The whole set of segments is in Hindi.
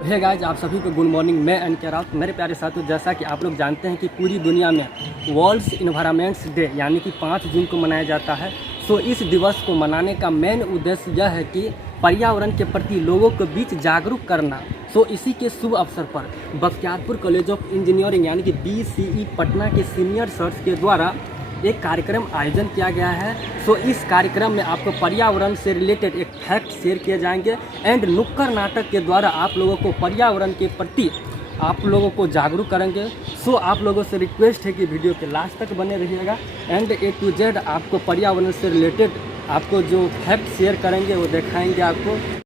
हे गाइस, आप सभी को गुड मॉर्निंग। मैं एनके राउत। मेरे प्यारे साथियों, जैसा कि आप लोग जानते हैं कि पूरी दुनिया में वर्ल्ड इन्वायरमेंट्स डे यानी कि 5 जून को मनाया जाता है। सो इस दिवस को मनाने का मेन उद्देश्य यह है कि पर्यावरण के प्रति लोगों के बीच जागरूक करना। सो इसी के शुभ अवसर पर बख्तियारपुर कॉलेज ऑफ इंजीनियरिंग यानी कि BCE पटना के सीनियर सर्स के द्वारा एक कार्यक्रम आयोजन किया गया है। सो इस कार्यक्रम में आपको पर्यावरण से रिलेटेड एक फैक्ट शेयर किए जाएंगे एंड नुक्कड़ नाटक के द्वारा आप लोगों को पर्यावरण के प्रति आप लोगों को जागरूक करेंगे। सो आप लोगों से रिक्वेस्ट है कि वीडियो के लास्ट तक बने रहिएगा एंड A to Z आपको पर्यावरण से रिलेटेड आपको जो फैक्ट शेयर करेंगे वो दिखाएंगे आपको।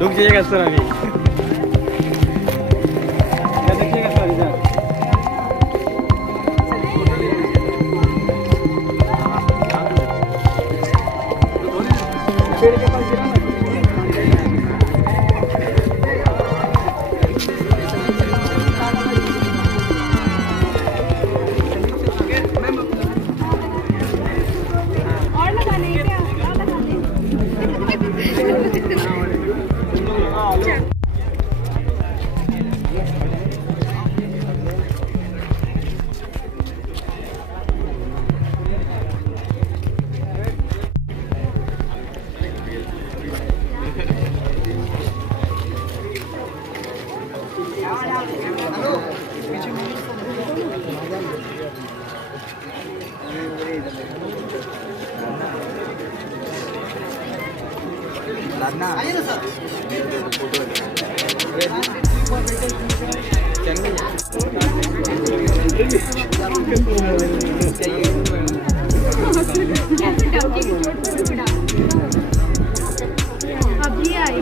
रुक जाइएगा सर, अभी देखिएगा सर इधर। पेड़ के पास गिरा ना। आइए ना सर। अभी आई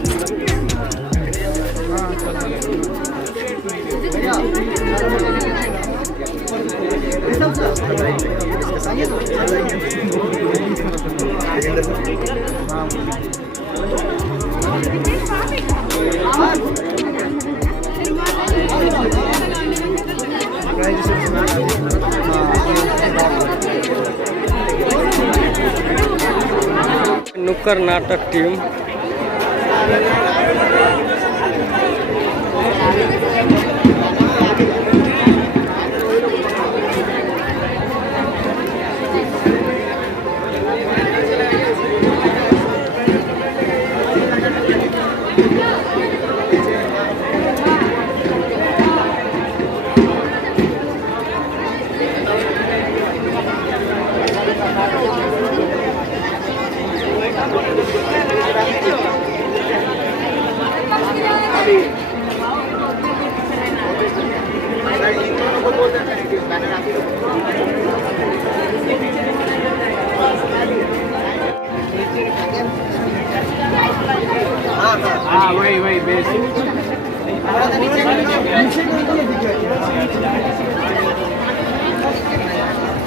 नुक्कड़ नाटक टीम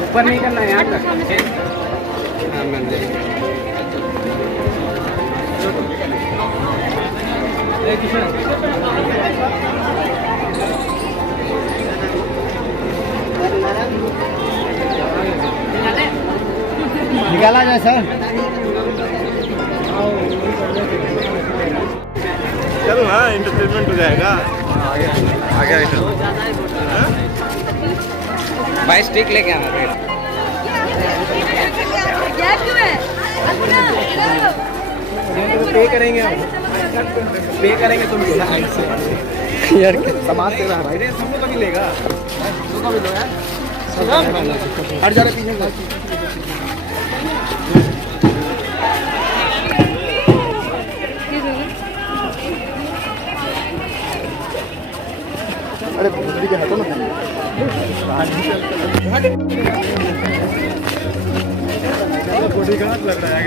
ऊपर नहीं करना है यार। निकाला जाए सर। चलो ना, एंटरटेनमेंट हो जाएगा। आगे भाई स्टिक लेके आना। पे करेंगे तुम यार, समाज से रहा भाई। सबको तो मिलेगा, सबको भी लो यार। हर जगह पीछे अरे बुद्धि के हाथों में बॉडीगार्ड लग रहा है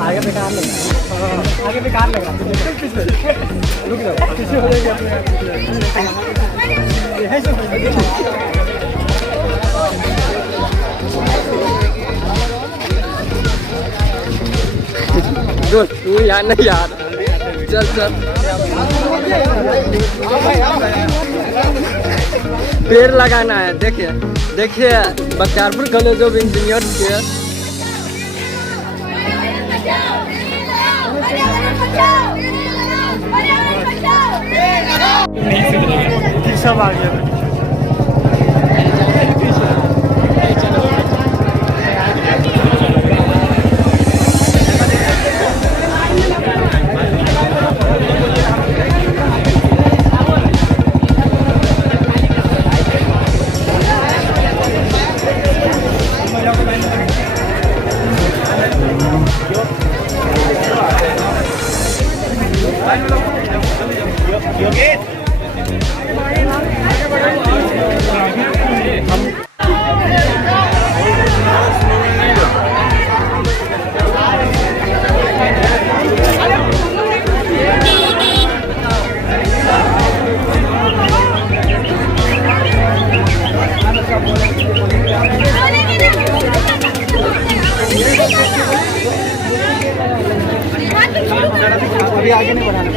आगे बेकार लग रहा है। आगे बेकार लग रहा है। रुक जाओ, पीछे हो जाएगी अपने दोस्त तू यार नहीं यार। चल चल, पेड़ लगाना है। देखिए देखिए, बख्तियारपुर कॉलेज ऑफ इंजीनियर्स के सब आ गया। अभी आगे नहीं बढ़ाना।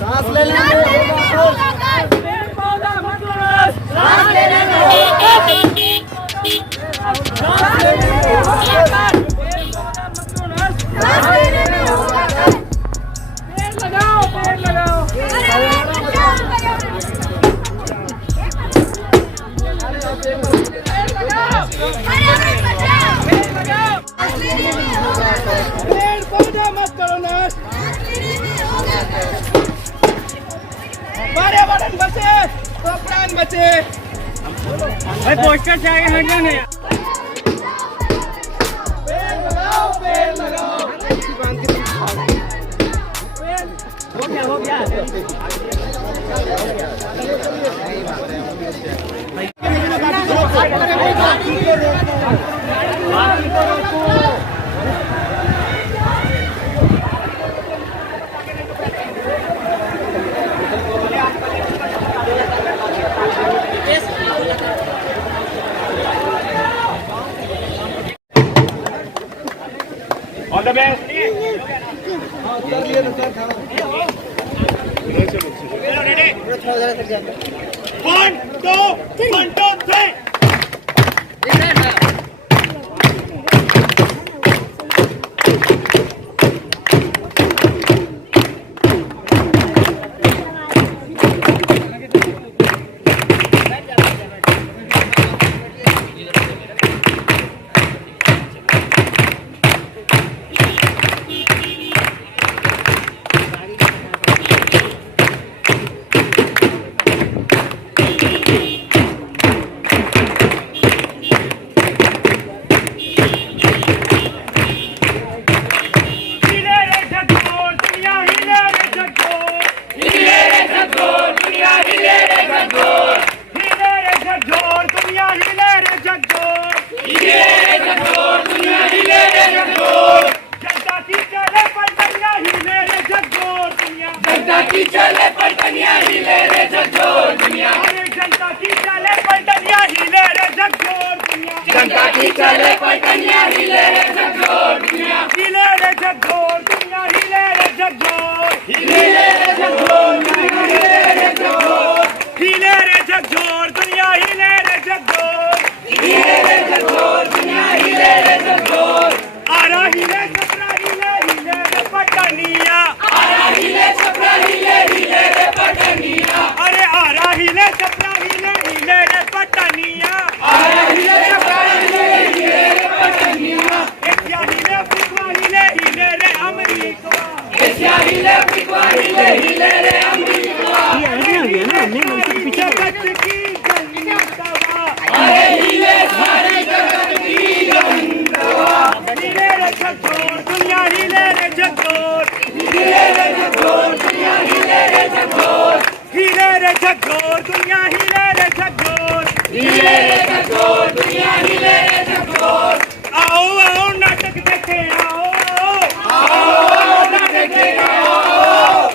सांस लेने में होगा, पेड़ पौधा मत लो। सांस लेने में होगा, सांस लेने में होगा, पेड़ पौधा मत लो। सांस लेने में होगा, पेड़ लगाओ, पेड़ लगाओ। पेड़ पौधा मत करो नाश। पर्यावरण बचे तो प्राण बचे। भाई पोस्टर से आगे हट जाने। पेड़ लगाओ, पेड़ लगाओ। हो गया हो गया। All the best. रेडी 1 2 3। झकझोर दुनिया हिले रे झकझोर हिले रे झकझोर दुनिया हिले रे झकझोर हिले रे झकझोर दुनिया हिले रे झकझोर जनता की चले पलटनिया हिले रे झकझोर दुनिया जनता की चले पलटनिया हिले रे झकझोर दुनिया अरे जनता की चले पलटनिया हिले रे झकझोर दुनिया जनता की चले पलटनिया हिले रे झकझोर दुनिया हिले रे झकझोर दुनिया हिले रे झकझोर हिले रे झकझोर दुनिया हिले रे झकझोर हिले रे झकझोर दुनिया हिले रे झकझोर हिले रे झकझोर दुनिया हिले रे झकझोर आरा हिले छपरा हिले हिले रे पटनिया आरा हिले छपरा हिले हिले रे पटनिया अरे आरा हिले छपरा हिले हिले रे पटनिया आरा हिले छपरा हिले हिले रे पटनिया एशिया हिले अफ्रीका हिले हिले रे अमेरिका एशिया हिले अफ्रीका हिले हिले रे अमेरिका ये आ गया ना हमने उसके पीछे जगत की गंदवा अरे हिले सारे जगत की गंदवा हिले रे झकझोर दुनिया हिले रे झकझोर हिले रे झकझोर दुनिया हिले रे झकझोर हिले रे झकझोर दुनिया हिले रे झकझोर हिले रे झकझोर दुनिया हिले रे झकझोर आओ आओ नाटक देखे आओ आओ आओ नाटक देखे आओ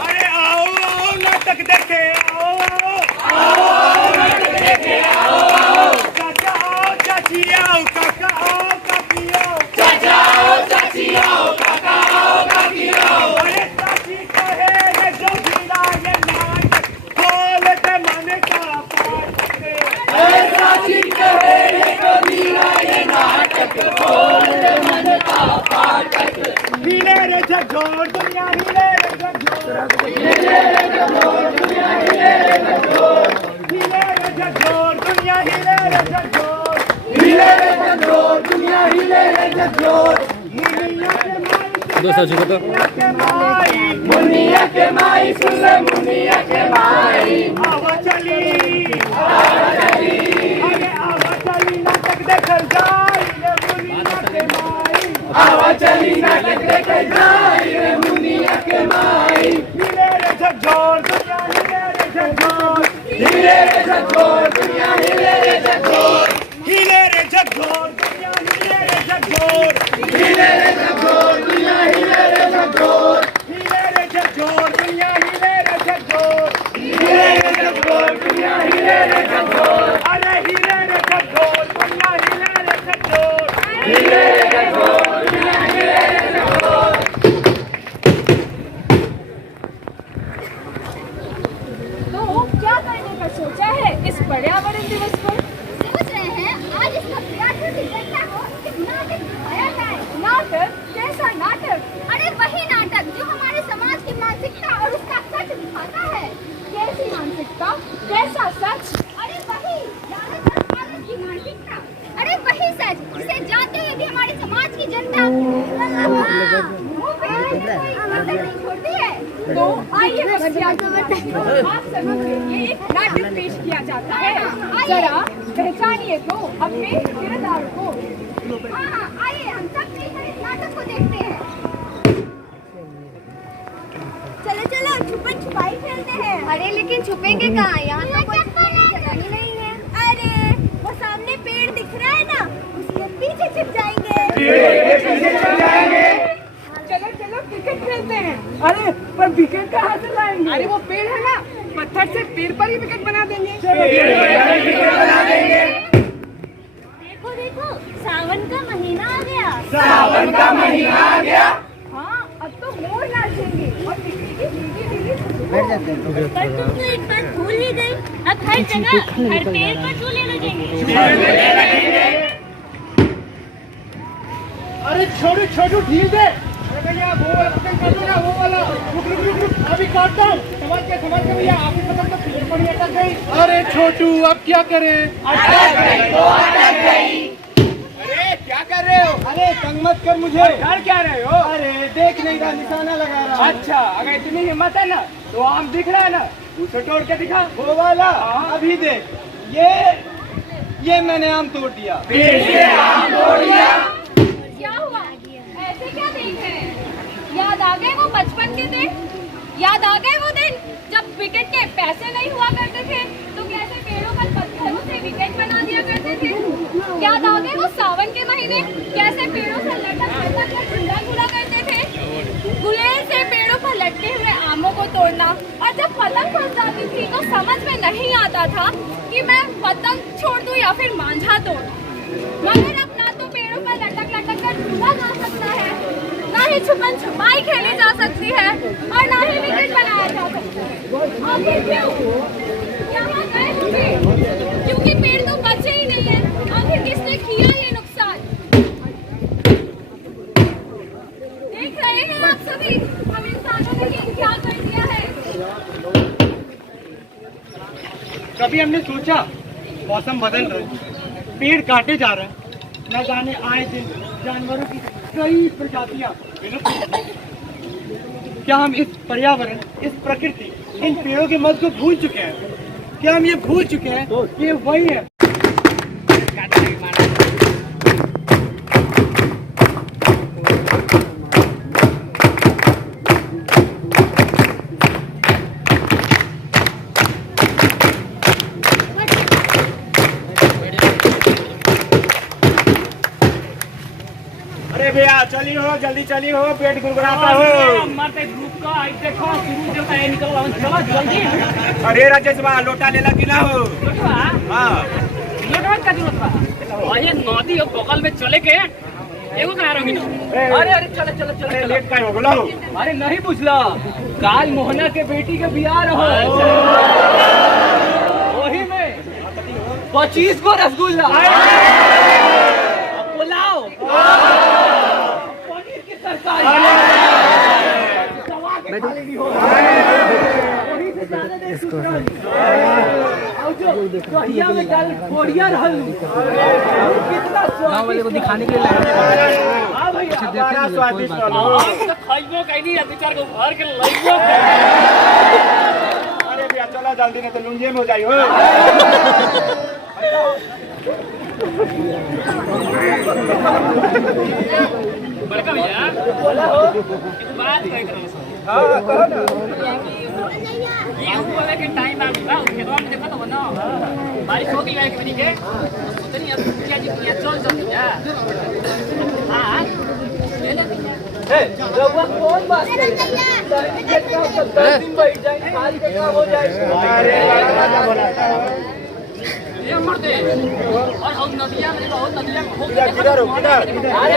अरे आओ आओ नाटक देखे आओ आओ आओ नाटक देखे आओ चाचा आओ चाची आओ काका आओ काकी आओ चाचा आओ चाची आओ काका आओ काकी आओ अरे चाची कहे रे जो गिरा ये नाटक खोल के मन का पाट अरे चाची कहे रे जो गिरा ये नाटक खोल के मन का पाट हिले रे झकझोर दुनिया हिले रे झकझोर हिले रे झकझोर दुनिया हिले रे झकझोर हिले रे झकझोर दुनिया हिले रे झकझोर हिले रे झकझोर दुनिया हिले रे झकझोर दोस्तों जी मुनिया के माई सुन ले मुनिया के माई आवा चली अरे आवा चली नाटक देखल जाई रे मुनिया के माई आवा चली नाटक देखल जाई रे मुनिया के माई हिले रे झकझोर दुनिया हिले रे झकझोर हिले रे झकझोर दुनिया हिले रे झकझोर हिले रे झकझोर दुनिया हिले रे झकझोर हिले रे झकझोर दुनिया हिले रे झकझोर हिले रे झकझोर दुनिया हिले रे झकझोर हिले रे झकझोर दुनिया हिले रे झकझोर अरे हिले रे झकझोर दुनिया हिले रे झकझोर हिले रे झकझोर दुनिया हिले रे झकझोर तो क्या करने का सोचा है इस पर्यावरण दिवस पर? सोच रहे हैं आज इस प्राकृतिक जनता को एक नाटक दिखाया जाए। नाटक? कैसा नाटक? अरे वही नाटक जो हमारे समाज की मानसिकता और उसका सच दिखाता है। कैसी मानसिकता? कैसा सच? अरे वही लालच और पालक की मानसिकता। अरे वही सच जिसे जानते हुए भी हमारे समाज की जनता मुंह पे कोई असर नहीं छोड़ती है। तो आइए बच्चियाँ, आप सभी के लिए एक नाटक पेश किया जाता है। जरा पहचानिए तो अपने किरदार को। हाँ आइए हम सब मिलकर इस नाटक को देखते हैं। चलो चलो छुपन छुपाई खेलते हैं। अरे लेकिन छुपेंगे कहाँ, यहाँ तो कोई छुपने की जगह ही नहीं है। अरे वो सामने पेड़ दिख रहा है ना, उसके पीछे छिप जाएंगे। चलो चलो क्रिकेट खेलते हैं। अरे पर विकेट कहाँ से लाएंगे? अरे वो पेड़ है ना, पत्थर से पेड़ पर ही विकेट बना देंगे। देखो देखो सावन का महीना आ गया। सावन का महीना आ गया हाँ अब तो मोर नाचेंगे और टिकली की ढीली ढीली खुशबू। पर तुम तो एक बात भूल ही गई, अब हर जगह हर पेड़ पर झूले लगेंगे। अरे छोटू छोटू ढील दे। अरे भैया वो वाला पकड़ कर दो ना, वो वाला रुक रुक रुक रुक अभी काटता हूँ। समझ के भैया आपकी पकड़ तो पेड़ पर ही अटक गई। अरे छोटू अब क्या करें? अटक गई। अरे क्या कर रहे हो? अरे तंग मत कर मुझे। कर क्या रहे हो? अरे देख नहीं रहा, निशाना लगा रहा। अच्छा अगर इतनी हिम्मत है ना तो आम दिख रहा है ना, उसे तोड़ के दिखा। वो वाला अभी देख, ये मैंने आम तोड़ दिया। आम तोड़ दिया। क्या हुआ? ऐसे क्या देख रहे हैं? याद आ गए वो बचपन के दिन? याद आ गए वो दिन जब विकेट के पैसे नहीं हुआ करते थे तो कैसे पेड़ों पर पत्थरों से विकेट बना दिया करते थे। याद आ गए वो सावन के महीने कैसे पेड़ों से लटक कर झूला झूला करते थे। गुलेल से पेड़ों पर लटके हुए आमों को तोड़ना, और जब पतंग फंस जाती थी तो समझ में नहीं आता था कि मैं पतंग छोड़ दूं या फिर मांझा तोड़। मगर अब ना तो पेड़ों पर लटक कर झूला जा सकता है, ना ही छुपन छुपाई खेली जा सकती है, और ना ही विकेट बनाया जा सकता है। आखिर क्यों? यहाँ गए हम पेड़, क्योंकि पेड़ तो बचे ही नहीं है। आखिर किसने किया ये नुकसान? देख रहे हैं आप सभी, हम इंसानों ने ये क्या कर दिया है। कभी हमने सोचा मौसम बदल रहे हैं, पेड़ काटे जा रहे हैं, न जाने आए दिन जानवरों की कई प्रजातियां विलुप्त। क्या हम इस पर्यावरण, इस प्रकृति, इन पेड़ों के मत को भूल चुके हैं? क्या हम ये भूल चुके हैं कि ये वही है? अरे भैया चली हो, जल्दी चली हो, पेट गुड़गुड़ाता हो। मरते ग्रुप का देखो शुरू जो है निकल चलो जल्दी। अरे राजेश बा लोटा लेला कि ना हो? लोटवा हाँ लोटवा का जरूरत बा। और ये नदी हो बगल में चले के एगो कहा रही ना। अरे अरे चलो चलो चलो अरे लेट का हो गलो। अरे नहीं पूछला काल मोहना के बेटी के बियाह रहो वही में 25 को रसगुल्ला पुलाव पनीर की तरकारी दिखाने के लिए स्वादिष्ट खइबो कहीं दो चार को भर के लइबो। अरे भैया चला जल्दी, नहीं तो लुंजे में हो जाई हो। बड़का भैया एक बात कह कर ये ऊपर के टाइम आ गया उसके बाद देखा तो ना बारिश हो गई है बनी के सोचनी अब क्या जी क्या चल सकती है। हां ए रउआ कौन बात कर रहा है? 10 दिन बैठ जाए आज का काम हो जाए। अरे बोला ये मरते और हम नदिया में बहुत नदिया हो किधर हो किधर? अरे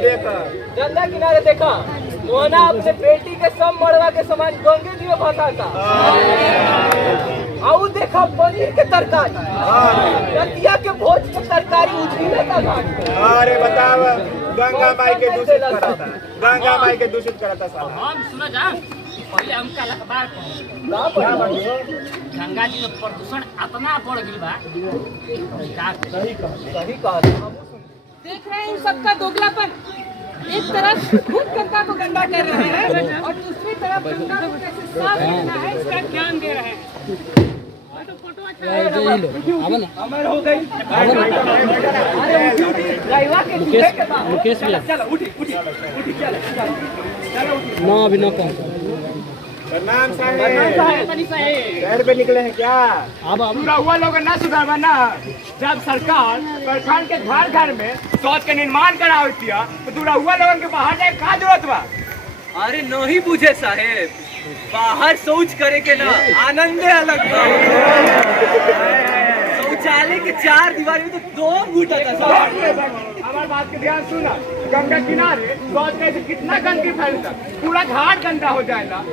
देखो गंगा किनारे देखा मोहना अपने बेटी के सब मड़वा के समान गंगे जी में फंसा था। आउ देखा पनीर के तरकारी, नदिया के भोज की तरकारी उछली था घाट। अरे बताओ गंगा माई के दूषित करा था, गंगा माई के दूषित करा था साला। हम सुना जा पहले हम कल अखबार गंगा जी में प्रदूषण इतना बढ़ गई बा। सही कहा देख रहे हैं इन सबका दोगलापन। एक तरफ खुद गंगा को गंदा कर रहे हैं और दूसरी तरफ गंगा को कैसे साफ रखना है इसका ध्यान दे रहे हैं। अमर हो गई। मुकेश भैया चलो उठी उठी उठी चलो चलो उठी। ना अभी ना पहुँचा। प्रणाम साहब, शहर पे निकले हैं क्या? अब पूरा हुआ लोग ना सुधारवा ना। जब सरकार प्रखंड के घर घर में शौच के निर्माण कराओ दिया तो दूरा हुआ लोगों के बाहर जाए का जरूरत बा? अरे नहीं बुझे साहेब, बाहर शौच करे के ना आनंदे अलग बा। शौचालय के 4 दीवार में तो 2 घूटा था। हमारी बात के ध्यान सुना, गंगा किनारे शौच कैसे कितना गंदगी फैलता, पूरा घाट गंदा हो जाएगा।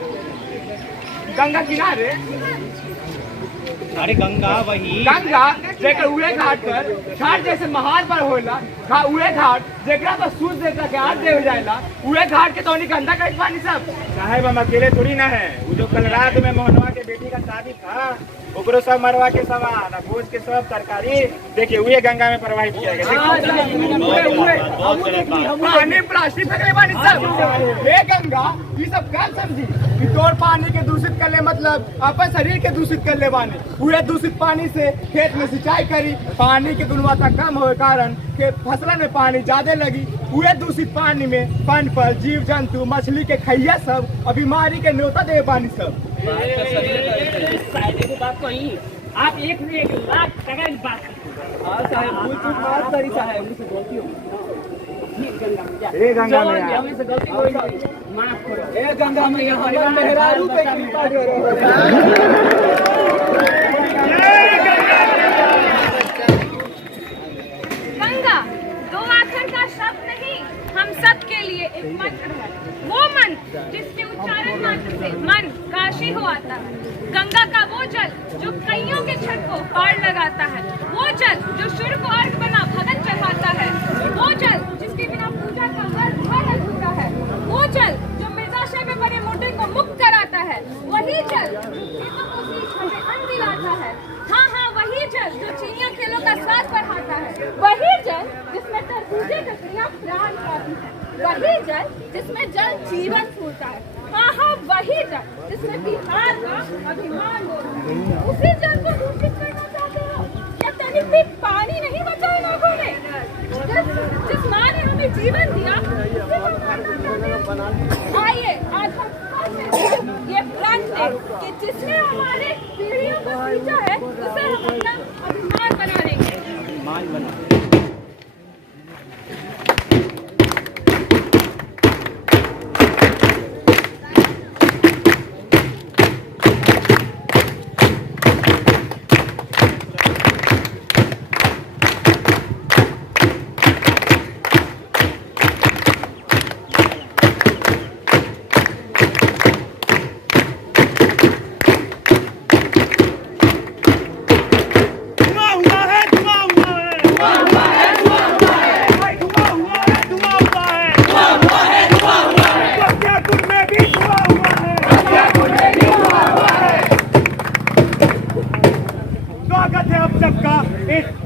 गंगा किनारे अरे गंगा वही गंगा जेकर उहे घाट पर घाट जैसे महान पर होला उहे घाट जेकरा पर सूर्य देवता के हाथ दे हो जाएला उहे घाट के तोनी गंदा करत बानी सब। साहब हम अकेले थोड़ी ना है, वो जो कल रात में मोहनवा के बेटी का शादी था ओकरो सब मरवा के सामान भोज के सब तरकारी देखिए उहे गंगा में प्रवाहित किया गया। पानी प्लास्टिक फेंकले बानी सब हे गंगा ये सब क्या समझी कि तोर पानी के दूषित कर ले मतलब अपन शरीर के दूषित कर ले बानी। उहे दूषित पानी से खेत में सिंचाई करी पानी की गुणवत्ता कम होने कारण के फसलन में पानी ज्यादा लगी। उहे दूषित पानी में वन फल जीव जंतु मछली के खैया सब और बीमारी के न्योता दे पानी सब। बात कही आप एक से 1 लाख टका की बात गंगा में हमें से गलती कोई नहीं माफ करो गंगा में मेहरारू पे कृपा करो। गंगा दो आखिर का शब्द नहीं हम सब के लिए एक मंत्र है। वो मंत्र जिसके उच्चारण मात्र से मन काशी हो आता है। गंगा का वो जल जो कईयों के छठ को पार लगाता है। वो जल जो सूर्य को अर्घ बना भगन चढ़ाता है। वो जल जिसके बिना पूजा का हर घर अधूरा है। वो जल जो मृदाशय में बने मोटे को मुक्त कराता है। वही जल जो खेतों को सींच हमें अन्न दिलाता है। हाँ हाँ वही जल जो चिड़िया खेलों का स्वाद बढ़ाता है। वही जल जिसमें तरबूजे ककड़ियाँ प्राण पाती है। वही जल जिसमें जल जीवन फूलता है। हाँ हाँ वही जल जिसमें बिहार का अभिमान बोलता है। उसी जल को दूषित करना चाहते हो क्या? तनिक भी पानी नहीं बचा इन आँखों में। जिस माँ ने हमें जीवन दिया उसे हम मारना चाहते हो। आइए आज हम ये प्रण लें कि जिसने हमारे पीढ़ियों को सींचा है उसे हम अपना अभिमान बना देंगे।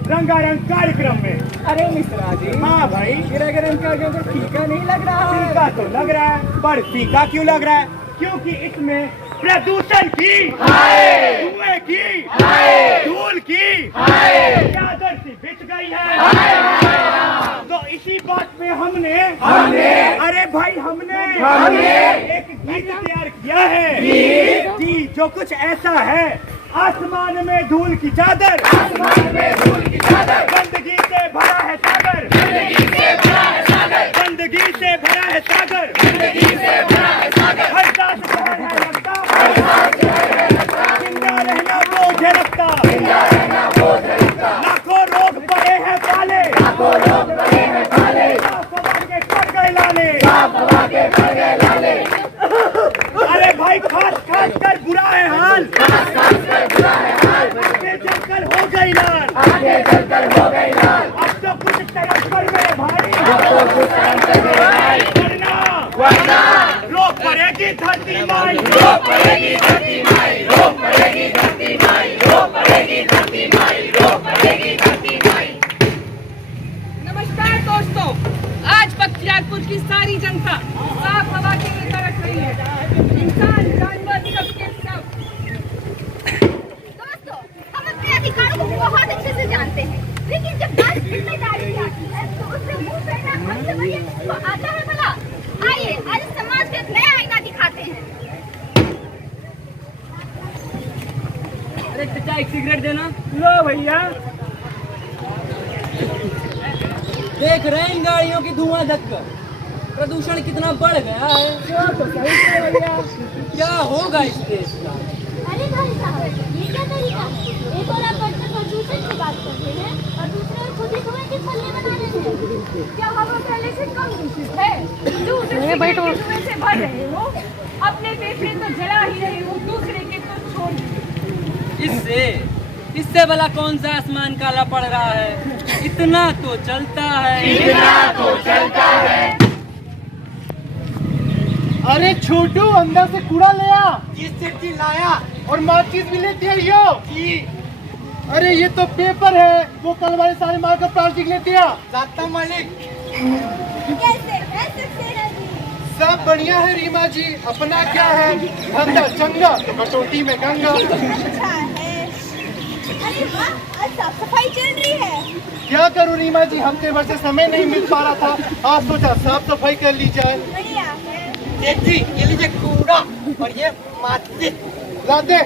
रंगारंग कार्यक्रम में। अरे मिश्रा जी, हाँ भाई, रंगारंग कार्यक्रम फीका नहीं लग रहा है। फीका तो लग रहा है, पर फीका क्यों लग रहा है? क्योंकि इसमें प्रदूषण की, धुएं की, धूल की चादर सी बिछ गई है। तो इसी बात में हमने अरे भाई हमने एक गीत तैयार किया है कि जो कुछ ऐसा है आसमान में धूल की चादर, गंदगी से भरा है सागर, गंदगी से भरा है सागर, हर सांस शहर है लगता, जिंदा रहना बोझ लगता, लाखों रोग पड़े हैं पाले, पड़ गए लाले। अरे भाई खास कर बुरा है हाल, आगे चलकर हो गई लाल, अब तो कुछ तरफ कर गए भाई, वरना रोक पड़ेगी धरती माई, रोक पड़ेगी धरती माई, रोक पड़ेगी धरती माई, रोक पड़ेगी धरती माई, रोक पड़ेगी धरती माई। नमस्कार दोस्तों, आज बख्तियारपुर की सारी जनता साफ हवा के लिए तरस रही है। इंसान जानवर सबके सब। दोस्तों, हम अपने अधिकारों को बहुत अच्छे से जानते हैं, लेकिन जब बात जिम्मेदारी की आती है तो उससे मुंह फेरना हमसे बड़ी तो आता है भला। आइए आज समाज को एक नया आईना दिखाते हैं। अरे चाचा एक सिगरेट देना। लो भैया, देख रहे हैं इन गाड़ियों की धुआं धक्कर, प्रदूषण कितना बढ़ गया है। तो सही है भैया। क्या होगा इस देश का? अरे भाई साहब, ये क्या तरीका है? एक और आप बढ़कर प्रदूषण की बात करते हैं और दूसरे ओर खुद ही धुएं के छल्ले बना रहे हैं। क्या हवा पहले से कम दूषित है? दूसरे के धुएं से भर रहे हो, अपने फेफड़े तो जला ही रहे हो, दूसरे के तो छोड़ दो। इससे भला कौन सा आसमान काला पड़ रहा है? इतना तो चलता है, अरे छोटू अंदर से कूड़ा ले आ। जी लाया। और माचिस भी लेते आइयो। जी। अरे ये तो पेपर है, वो कल वाले सारे माल का प्लास्टिक लेते आ। जाता मालिक। कैसे कैसे सेना जी? सब बढ़िया है रीमा जी, अपना क्या है, धंधा चंगा तो कटोटी में गंगा। अच्छा है। अरे वाह, आज साफ सफाई चल रही है। क्या करूँ रीमा जी, हफ्ते भर से समय नहीं मिल पा रहा था, आज सोचा साफ सफाई कर ली जाए। बढ़िया है। जी ये लीजिए कूड़ा और ये माचिस। ला दे।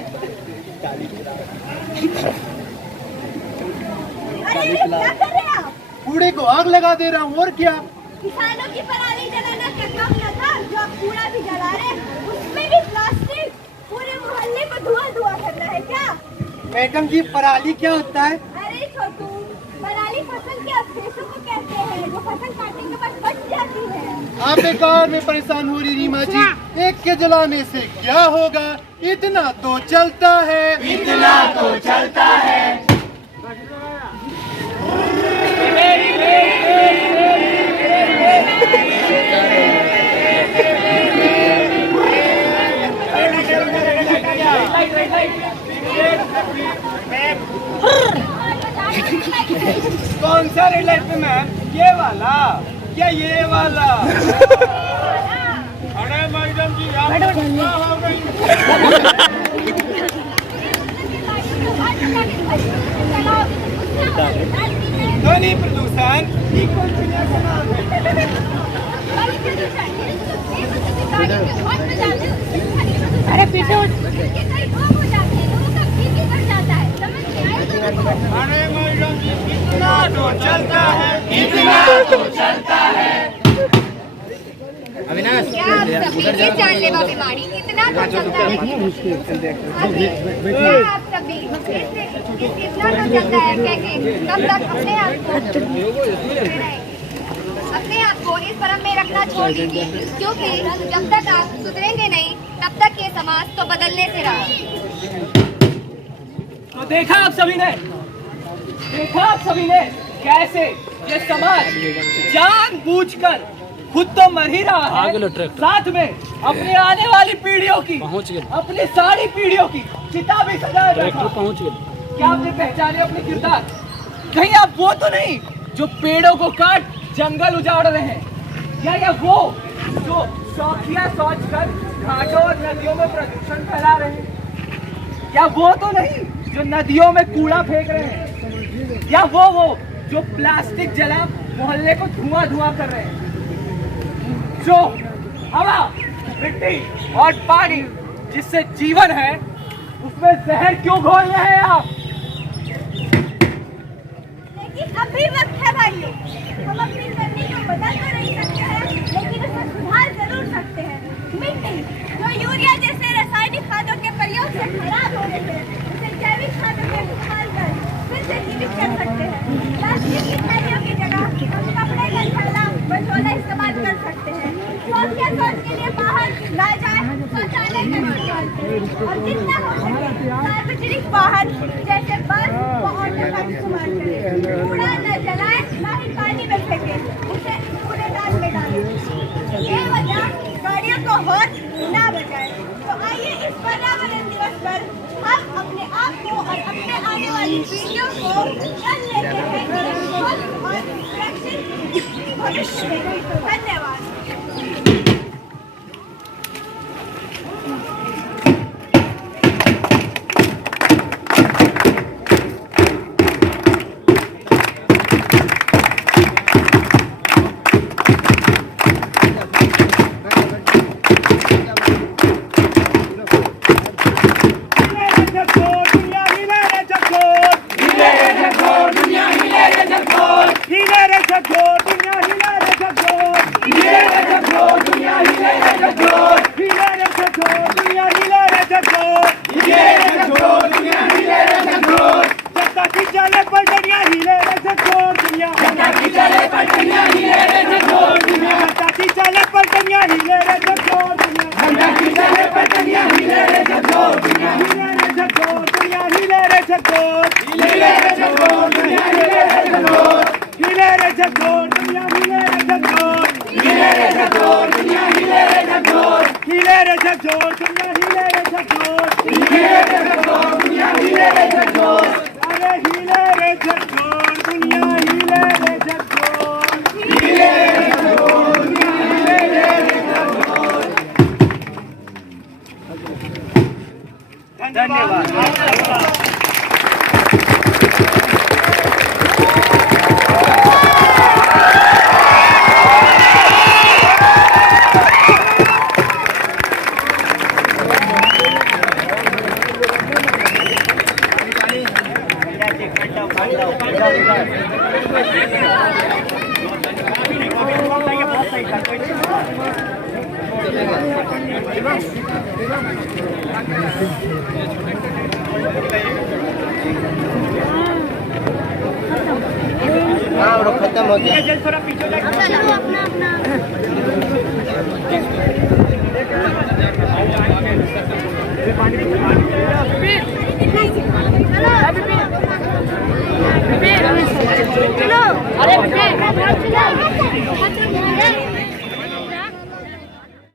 अरे क्या कर रहे हैं आप? कूड़े को आग लगा दे रहा हूँ, और क्या। किसानों की पराली जलाना क्या काम न था, जो आप कूड़ा भी जला रहे हैं, उसमें भी प्लास्टिक। पूरे मोहल्ले को धुआं धुआं करना है क्या? मैडम जी पराली क्या होता है? अरे छोटू, पराली फसल के अवशेषों को कहते हैं, जो फसल काटने के बाद बच जाती है। आप बेकार में परेशान हो रही रीमा जी, एक के जलाने से क्या होगा, इतना तो चलता है, इतना तो चलता है। कौन सा रेड लाइट पे मैम? ये वाला क्या ये वाला? अरे मैडम जी आप क्या हो गई? ध्वनि प्रदूषण ये कौन सी दुनिया का नाम है? अरे पीछे हो जाते हैं, लोगों का बीपी बढ़ जाता है, समझ में आया? अरे मैडम जी इतना तो चलता है, इतना तो चलता है। क्या आप सभी ये जानलेवा बीमारी इतना तो चलता है? क्या आप सभी इतना तो चलता है कहेंगे, तब तक अपने आप को इस भ्रम में रखना छोड़ दीजिए, क्योंकि जब तक आप सुधरेंगे नहीं तब तक ये समाज तो बदलने से रहा। तो देखा आप सभी ने कैसे ये समाज जानबूझकर खुद तो मर ही रहा है, साथ में अपनी आने वाली पीढ़ियों की, अपनी सारी पीढ़ियों की चिता भी सजाए बैठा। क्या आपने पहचाने अपने किरदार? कहीं आप वो तो नहीं जो पेड़ों को काट जंगल उजाड़ रहे हैं, या वो जो शौकिया सोच कर घाटों और नदियों में प्रदूषण फैला रहे हैं, या वो तो नहीं जो नदियों में कूड़ा फेंक रहे हैं, या वो जो प्लास्टिक जला मोहल्ले को धुआं धुआं कर रहे हैं, जो हवा, मिट्टी और पानी जिससे जीवन है उसमें जहर क्यों घोल रहे हैं आप? लेकिन अभी वक्त है भाइयों, हम अपनी धरती को बदल तो नहीं सकते हैं, लेकिन उसमें सुधार जरूर सकते हैं। मिट्टी जो यूरिया जैसे रासायनिक खादों के प्रयोग से खराब हो रही है, उसे जैविक खादों में इस्तेमाल कर फिर से जीवित कर सकते हैं। प्लास्टिक की थैलियों की जगह हम कपड़े का थैला व झोला इस्तेमाल कर सकते हैं। सोच के लिए बाहर ना जाए, शौचालय का इस्तेमाल करें, और जितना हो सके सार्वजनिक वाहन जैसे बस व ऑटो का इस्तेमाल करें। कूड़ा न जलाएं, ना ही पानी में फेंके, उसे कूड़ेदान में डालें। ये वजह गाड़ियों को हॉर्न ना बजाएं। तो आइए इस पर्यावरण दिवस पर हम अपने आप को और अपने आने वाली पीढ़ियों को चल लेते हैं स्वच्छ और सुरक्षित भविष्य में। धन्यवाद। हिले रे जगोर, दुनिया हिले रे जगोर। रे झकझोर दुनिया हिले रे झकझोर हिले रे झकझोर दुनिया हिले रे झकझोर अरे हिले रे झकझोर दुनिया हिले रे झकझोर हिले रे झकझोर दुनिया हिले रे झकझोर। धन्यवाद। खत्म हो गया। थोड़ा पीछे चलो अरे